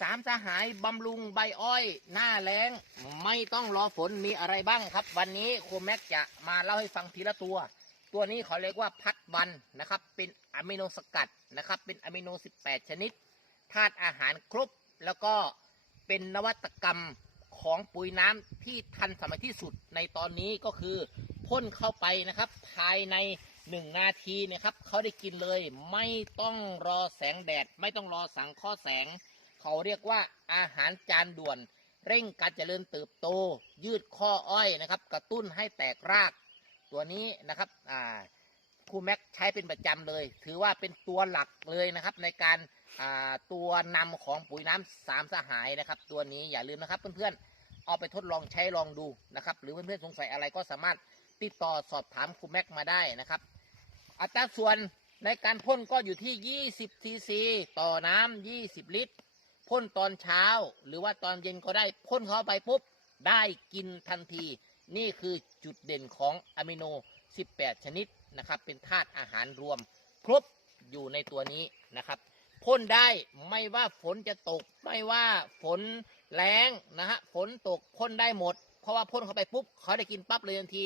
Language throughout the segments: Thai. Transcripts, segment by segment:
สามสหายบำรุงใบอ้อย หน้าแล้ง ไม่ต้องรอฝนมีอะไรบ้างครับ วันนี้โคแม็กจะมาเล่าให้ฟังทีละตัว ตัวนี้เขาเรียกว่าพัดวันนะครับ เป็นอะมิโนสกัดนะครับ เป็นอะมิโน 18 ชนิดธาตุอาหารครบ แล้วก็เป็นนวัตกรรมของปุ๋ยน้ำที่ทันสมัยที่สุดในตอนนี้ก็คือพ่นเข้าไปนะครับ ภายใน1นาทีนะครับเขาได้กินเลย ไม่ต้องรอแสงแดด ไม่ต้องรอสังข้อแสง เขาเรียกว่าอาหารจานด่วน เร่งการเจริญเติบโต ยืดข้ออ้อยนะครับ กระตุ้นให้แตกราก ตัวนี้นะครับครูแม็กใช้เป็นประจำเลย ถือว่าเป็นตัวหลักเลยนะครับ ในการาตัวนำของปุ๋ยน้ำสามสหายนะครับ ตัวนี้อย่าลืมนะครับเพื่อนๆ เอาไปทดลองใช้ลองดูนะครับ หรือเพื่อนๆสงสัยอะไรก็สามารถติดต่อสอบถามครูแม็กมาได้นะครับ อัตราส่วนในการพ่นก็อยู่ที่ 20 ซีซี ต่อน้ำ 20 ลิตร พ่นตอนเช้า หรือว่าตอนเย็นก็ได้พ่นเข้าไปปุ๊บได้กินทันที นี่คือจุดเด่นของอะมิโน 18 ชนิดนะครับ เป็นธาตุอาหารรวม ครบอยู่ในตัวนี้นะครับพ่นได้ไม่ว่าฝนจะตก ไม่ว่าฝนแรงนะฮะฝนตกพ่นได้หมด เพราะว่าพ่นเข้าไปปุ๊บเขาได้กินปั๊บเลยทันที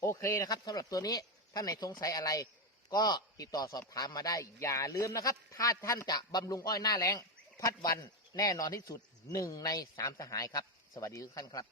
โอเคนะครับสำหรับตัวนี้ท่านไหนสงสัยอะไร ก็ติดต่อสอบถามมาได้ อย่าลืมนะครับ ถ้าท่านจะบำรุงอ้อยหน้าแรง พัดวันแน่นอนที่สุดหนึ่งในสามสหายครับ สวัสดีทุกท่านครับ